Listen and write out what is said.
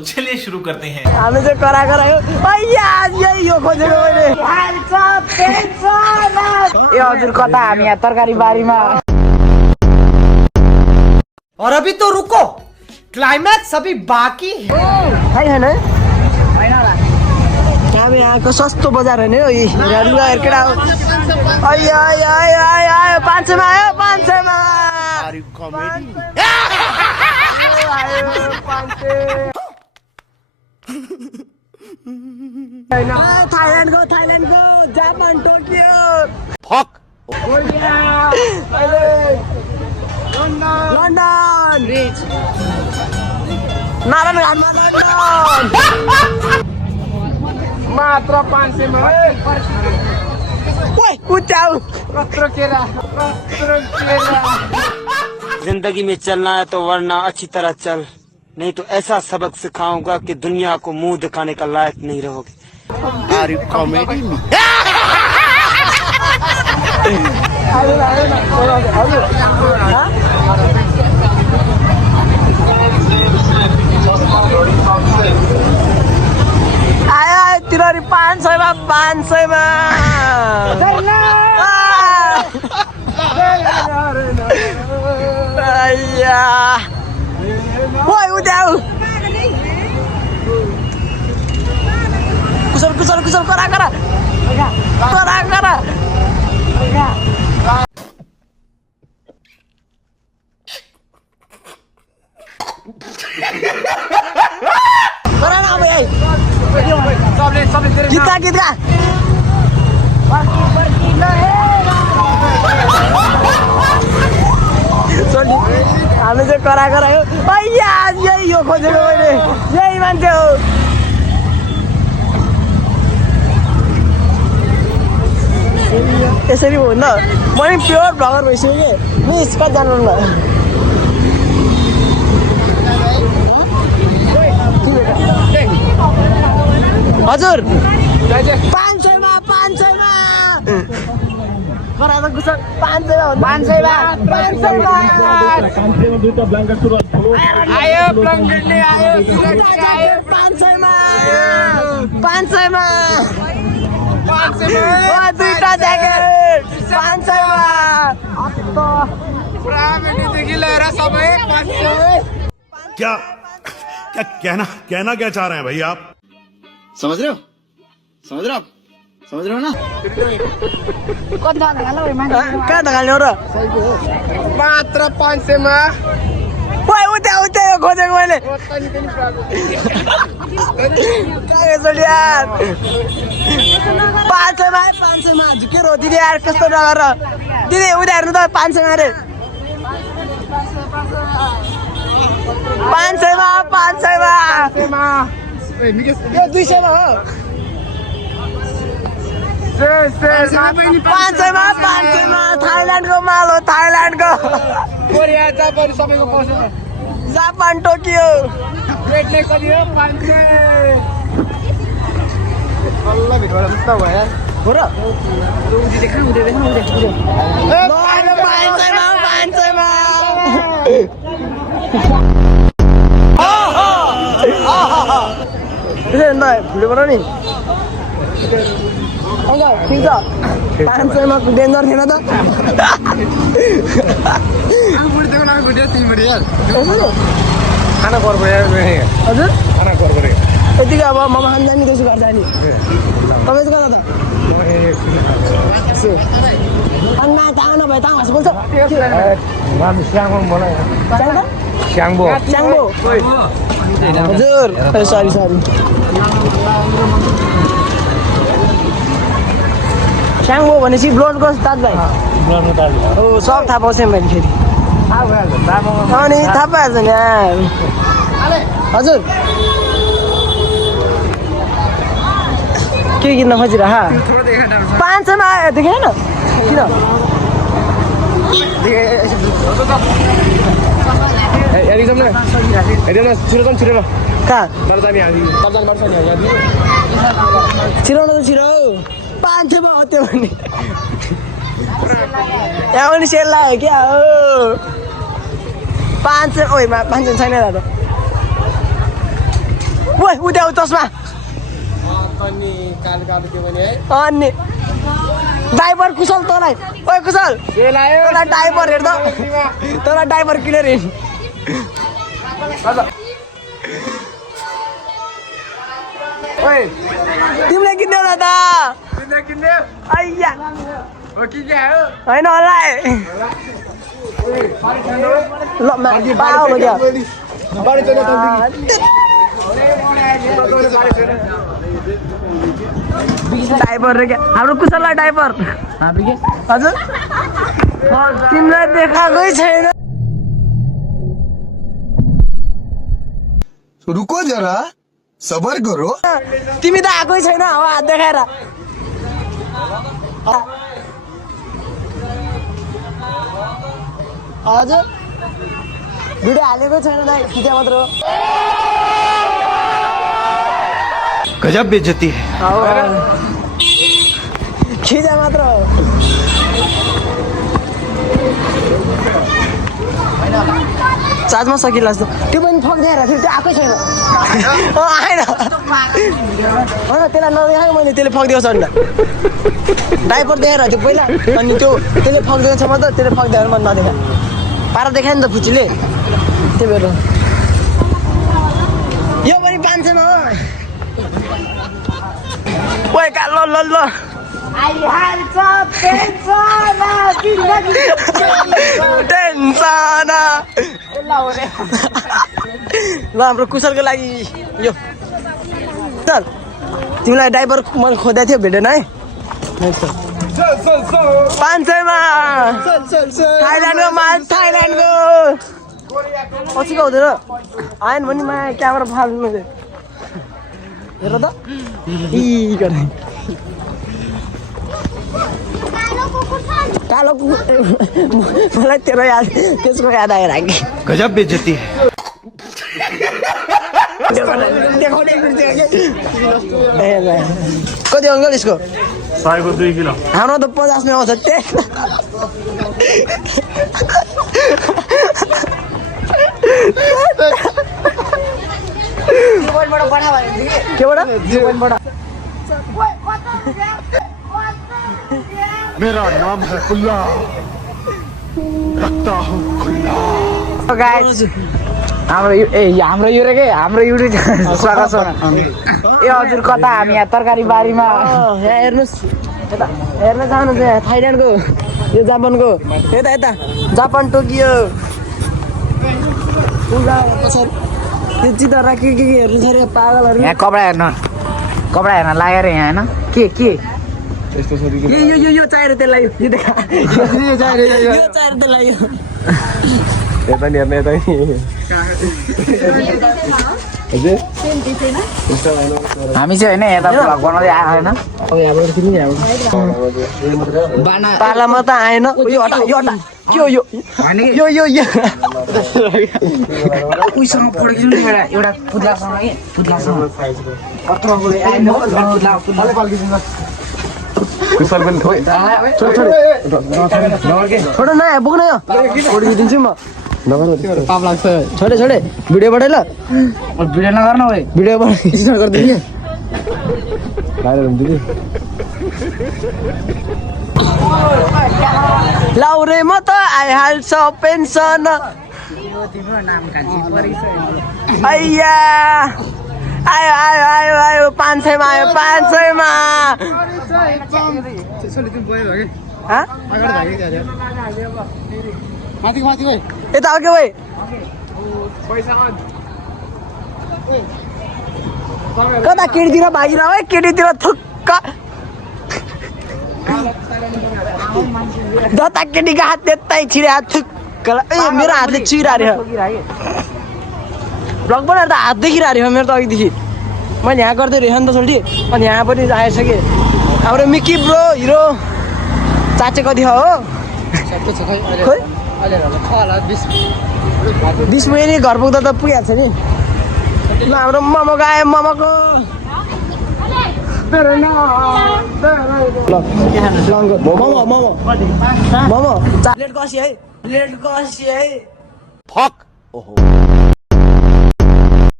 चलिए शुरू करते हैं। हामी चाहिँ करा यही हो खोजेको मैले ए हजुर कता हामी यहाँ तरकारी बारीमा। और अभी तो रुको, क्लाइमैक्स अभी बाकी छैन हामी यहाँको सस्तो बजार होइन हो लुगा केटा हो। 500 मा आयो 500 मा थाइल्यान्डको जापान टोकियो लन्डन नारायणघाटमा लन्डन मात्र 500 में जिंदगी में चलना है तो वरना अच्छी तरह चल, नहीं तो ऐसा सबक सिखाऊंगा कि दुनिया को मुंह दिखाने का लायक नहीं रहोगे। कॉमेडी में आयो तिनीहरू 500 मा 500 मा ओइ उद्याउ कुशल करा करा ना भाई गीत गा हामी चाहिँ करा यही हो खोजेको मैले यही मान्छे हो। यसरी हो नि म नि प्योर भ्लगर भइसक्यो कि मिस कति जानु न हजुर 500 मा 500 मा बराबर कुछ 500 मा 500 मा आयो ब्ल्याङ्केट ले आयो 500 मा 500 मा दुईटा ज्याकेट 500 मा देखि लिएर सबै 500। क्या कहना क्या चाह रहे हैं भाई आप? समझ रहे हो ना? कहाँ ढकाल्ने हो र मात्र 500 में उता खोजेको मैले यार 500 मा 500 मा के रो दिदी यार कस्तो नगर दिदी उता हेर्नु त 500 मा रे 500 मा 500 मा 200 मा हो 500 मा थाइल्यान्डको माल हो थाइल्यान्डको कोरिया जापान सबैको पाउँछ। जापान टोकियो रेट नै कति हो 500 अल्ला भित्र जस्तो भयो हो र उडी देखा 500 मा भिडियो बनाऊ नि ठिक छ 500 मा डेन्जर थिएन त खाना कर हजुर खाना कर यतिकै अब ममा खान जाने त्यसो घर जाने तपाईँ चाहिँ कता त अन्ना ताना भए ताङ हाँस बोल्छ च्याङ्बो हजुर सरी च्याङ्बो भनेपछि ब्लडको दाजुभाइ हो सब थाहा पाउँछ मैले फेरि अनि थाहा पाइहाल्छ नि हजुर के किन्न खोजिरह 500 मा देखेन किन कहाँ छिराउन त छिराउ 500 मा हो त्यो भने यहाँ पनि सेल लाग्यो क्या हो 500 ओइ 500 छैन दादा उद्या तसमा अनि ड्राइभर कुशल तँलाई ओइ कुशल तँलाई ड्राइभर हेर्दा तँलाई ड्राइभर किनेर हेर्नु तिमीले किन्यौ न त आइया होइन होला ल पाओ क्या ड्राइभर रे क्या हाम्रो कुशललाई ड्राइभर हजुर तिमीलाई देखाएकै छैन रुको जरा सबर करो तिमी त आएकै छैन हात देखाएर हजुर भिडियो हालेको छैन दाइ खिचा मात्र हो गजब बेइज्जती है खिचा मात्र हो चार्जमा सकिला जस्तो त्यो पनि फक्दिएर थियो त्यो आएकै छैन आएन होइन त्यसलाई नदेखाएको मैले त्यसले फक्दिएको छ नि ड्राइभर देखाएर थियो पहिला अनि त्यो त्यसले फक्दिएको छ म त त्यसले फक्दिएर मैले नदेखा पारा देखायो नि त फुच्चीले त्यही भएर यो पनि 500 हो ओइ का ल ल ल टेन्सन ल हाम्रो कुशलको लागि यो चल तिमीलाई ड्राइभर मैले खोजेको थियो भेटेन है 500 थाइल्यान्डको माल थाइल्यान्डको पछिको हुँदैन आएन भने मा क्यामेरा फाल्नु हेर त कालो मलाई तेरो याद त्यसको याद आएर गजब बेइज्जती है कति अङ्कल यसको 2 किलो हाम्रो त 50 में आउँछ मेरा नाम है खुल्ला रखता हूँ खुल्ला हाम्रो यो रे के हाम्रो युट्युब स्वागत छ ए हजुर कता हामी यहाँ तरकारी बारीमा हेर्नुहोस् यता हेर्न चाहनुहुन्छ थाइल्यान्डको यो जापानको यता यता जापान टोकियो त्यो चितरा के हेर्नु छ रे पागलहरू यहाँ कपडा हेर्न लागेर यहाँ होइन के यो चाहिएर त्यसलाई यो देखा यो चाहिएर त्यसलाई यता नि हेर्ने यता नि हामी चाहिँ होइन यता भ्लग बनाउँदै आएको होइन पालामा त आएन यो हटा यो हटा के हो यो उहीसँग फड्किनु नि एउटा पुत्लासँग कि पुत्लासँग छोड न बोक्न यो छोडिदिन्छु म पाप लाग्छ छोडे भिडियो बढाइ ल भिडियो नगर्न भाइ भिडियो गरिदिनु लाउरे म त आइहाल्छ पेन्सन आइया आयो 500 मा आयो 500 मा यता आऊ के भाइ कता केटीतिर भागिन है केटीतिर थुक्क जता केटीको हात त्यतै छिरे हात थुक्क मेरो हातले चिरायो ब्लग बनाएर त हात देखिरहेको मेरो त अघिदेखि मैले यहाँ गर्दै रहेँ नि त सोल्टी अनि यहाँ पनि आइसकेँ हाम्रो मिकी ब्रो हिरो चाचे कति हो खोइ 20 मिनट घर पुग्दा त पुगिहाल्छ नि ल हाम्रो मोमोको आयो मोमोको मोमो प्लेट कसी है फक ओहो